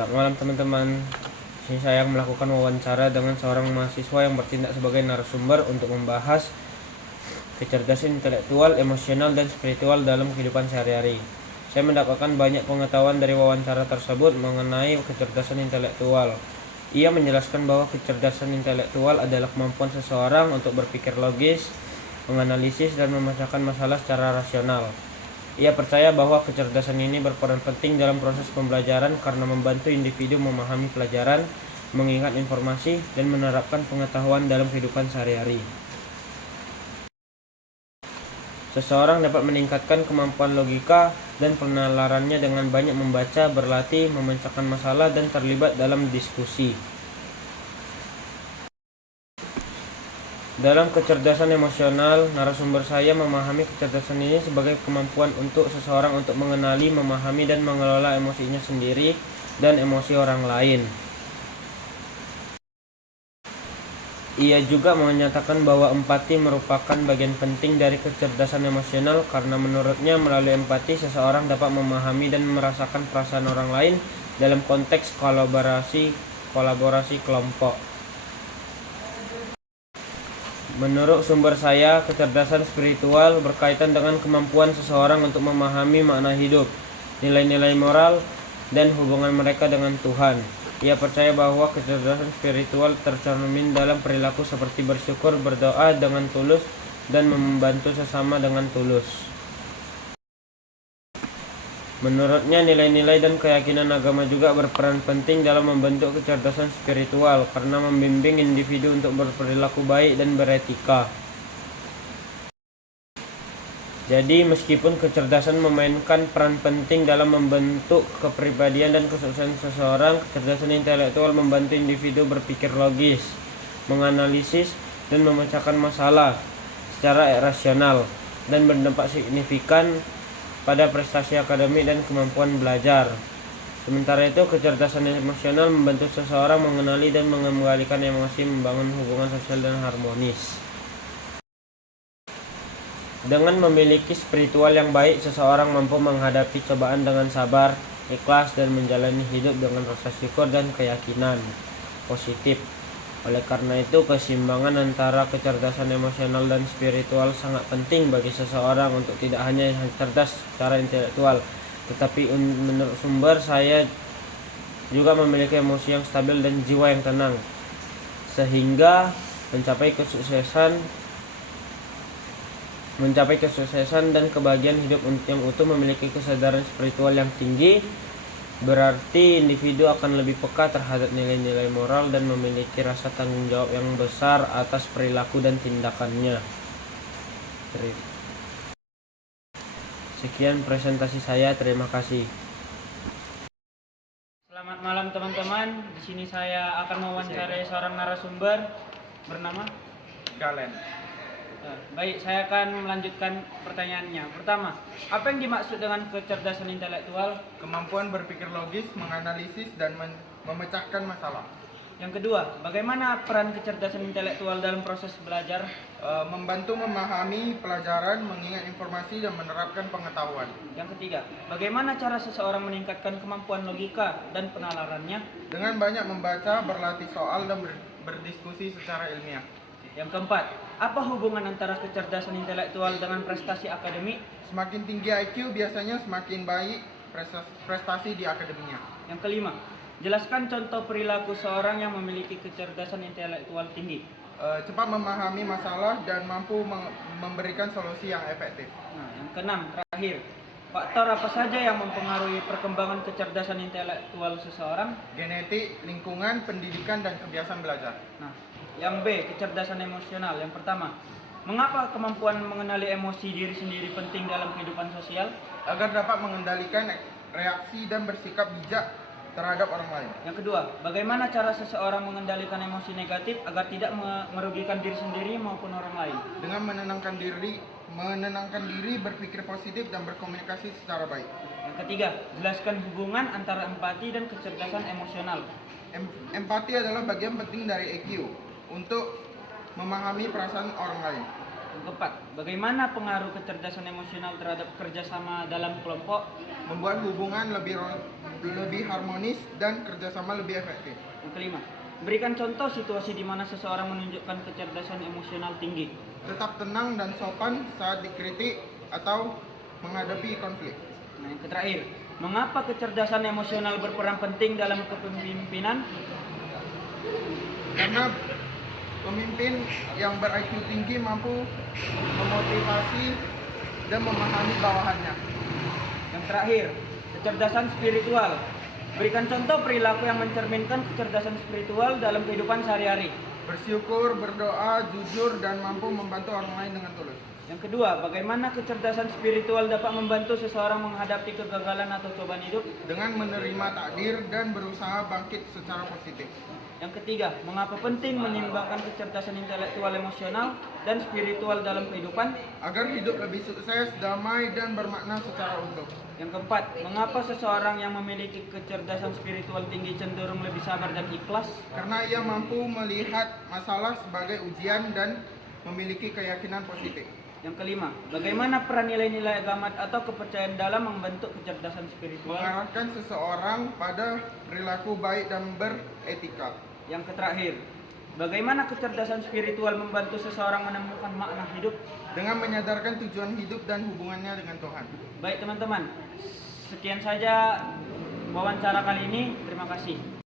Selamat malam teman-teman. Di sini saya melakukan wawancara dengan seorang mahasiswa yang bertindak sebagai narasumber untuk membahas kecerdasan intelektual, emosional, dan spiritual dalam kehidupan sehari-hari. Saya mendapatkan banyak pengetahuan dari wawancara tersebut mengenai kecerdasan intelektual. Ia menjelaskan bahwa kecerdasan intelektual adalah kemampuan seseorang untuk berpikir logis, menganalisis, dan memecahkan masalah secara rasional. Ia percaya bahwa kecerdasan ini berperan penting dalam proses pembelajaran karena membantu individu memahami pelajaran, mengingat informasi, dan menerapkan pengetahuan dalam kehidupan sehari-hari. Seseorang dapat meningkatkan kemampuan logika dan penalarannya dengan banyak membaca, berlatih, memecahkan masalah, dan terlibat dalam diskusi. Dalam kecerdasan emosional, narasumber saya memahami kecerdasan ini sebagai kemampuan untuk seseorang untuk mengenali, memahami, dan mengelola emosinya sendiri dan emosi orang lain. Ia juga menyatakan bahwa empati merupakan bagian penting dari kecerdasan emosional karena menurutnya melalui empati seseorang dapat memahami dan merasakan perasaan orang lain dalam konteks kolaborasi kelompok. Menurut sumber saya, kecerdasan spiritual berkaitan dengan kemampuan seseorang untuk memahami makna hidup, nilai-nilai moral, dan hubungan mereka dengan Tuhan. Ia percaya bahwa kecerdasan spiritual tercermin dalam perilaku seperti bersyukur, berdoa dengan tulus, dan membantu sesama dengan tulus. Menurutnya, nilai-nilai dan keyakinan agama juga berperan penting dalam membentuk kecerdasan spiritual karena membimbing individu untuk berperilaku baik dan beretika. Jadi, meskipun kecerdasan memainkan peran penting dalam membentuk kepribadian dan kesuksesan seseorang, kecerdasan intelektual membantu individu berpikir logis, menganalisis, dan memecahkan masalah secara rasional dan berdampak signifikan pada prestasi akademik dan kemampuan belajar. Sementara itu, kecerdasan emosional membantu seseorang mengenali dan mengendalikan emosi, membangun hubungan sosial dan harmonis. Dengan memiliki spiritual yang baik, seseorang mampu menghadapi cobaan dengan sabar, ikhlas, dan menjalani hidup dengan rasa syukur dan keyakinan positif. Oleh karena itu, keseimbangan antara kecerdasan emosional dan spiritual sangat penting bagi seseorang untuk tidak hanya cerdas secara intelektual, tetapi menurut sumber saya juga memiliki emosi yang stabil dan jiwa yang tenang, sehingga mencapai kesuksesan dan kebahagiaan hidup yang utuh. Memiliki kesadaran spiritual yang tinggi berarti individu akan lebih peka terhadap nilai-nilai moral dan memiliki rasa tanggung jawab yang besar atas perilaku dan tindakannya. Sekian presentasi saya, terima kasih. Selamat malam teman-teman. Di sini saya akan mewawancarai seorang narasumber bernama Galen. Baik, saya akan melanjutkan pertanyaannya. Pertama, apa yang dimaksud dengan kecerdasan intelektual? Kemampuan berpikir logis, menganalisis, dan memecahkan masalah. Yang kedua, bagaimana peran kecerdasan intelektual dalam proses belajar? Membantu memahami pelajaran, mengingat informasi, dan menerapkan pengetahuan. Yang ketiga, bagaimana cara seseorang meningkatkan kemampuan logika dan penalarannya? Dengan banyak membaca, berlatih soal, dan berdiskusi secara ilmiah. Yang keempat, apa hubungan antara kecerdasan intelektual dengan prestasi akademik? Semakin tinggi IQ, biasanya semakin baik prestasi di akademinya. Yang kelima, jelaskan contoh perilaku seorang yang memiliki kecerdasan intelektual tinggi. Cepat memahami masalah dan mampu memberikan solusi yang efektif. Yang keenam, terakhir, faktor apa saja yang mempengaruhi perkembangan kecerdasan intelektual seseorang? Genetik, lingkungan, pendidikan, dan kebiasaan belajar. Yang B, kecerdasan emosional. Yang pertama, mengapa kemampuan mengenali emosi diri sendiri penting dalam kehidupan sosial? Agar dapat mengendalikan reaksi dan bersikap bijak terhadap orang lain. Yang kedua, bagaimana cara seseorang mengendalikan emosi negatif agar tidak merugikan diri sendiri maupun orang lain? Dengan menenangkan diri, berpikir positif, dan berkomunikasi secara baik. Yang ketiga, jelaskan hubungan antara empati dan kecerdasan emosional. Empati adalah bagian penting dari EQ untuk memahami perasaan orang lain. Yang keempat, bagaimana pengaruh kecerdasan emosional terhadap kerjasama dalam kelompok? Membuat hubungan lebih harmonis dan kerjasama lebih efektif. Yang kelima, berikan contoh situasi di mana seseorang menunjukkan kecerdasan emosional tinggi. Tetap tenang dan sopan saat dikritik atau menghadapi konflik. Nah, yang terakhir, mengapa kecerdasan emosional berperan penting dalam kepemimpinan? Karena pemimpin yang ber-IQ tinggi mampu memotivasi dan memahami bawahannya. Yang terakhir, kecerdasan spiritual. Berikan contoh perilaku yang mencerminkan kecerdasan spiritual dalam kehidupan sehari-hari. Bersyukur, berdoa, jujur, dan mampu membantu orang lain dengan tulus. Yang kedua, bagaimana kecerdasan spiritual dapat membantu seseorang menghadapi kegagalan atau cobaan hidup? Dengan menerima takdir dan berusaha bangkit secara positif. Yang ketiga, mengapa penting menyeimbangkan kecerdasan intelektual, emosional, dan spiritual dalam kehidupan? Agar hidup lebih sukses, damai, dan bermakna secara utuh. Yang keempat, mengapa seseorang yang memiliki kecerdasan spiritual tinggi cenderung lebih sabar dan ikhlas? Karena ia mampu melihat masalah sebagai ujian dan memiliki keyakinan positif. Yang kelima, bagaimana peran nilai-nilai agama atau kepercayaan dalam membentuk kecerdasan spiritual? Mengarahkan seseorang pada perilaku baik dan beretika. Yang terakhir, bagaimana kecerdasan spiritual membantu seseorang menemukan makna hidup? Dengan menyadarkan tujuan hidup dan hubungannya dengan Tuhan. Baik teman-teman, sekian saja wawancara kali ini. Terima kasih.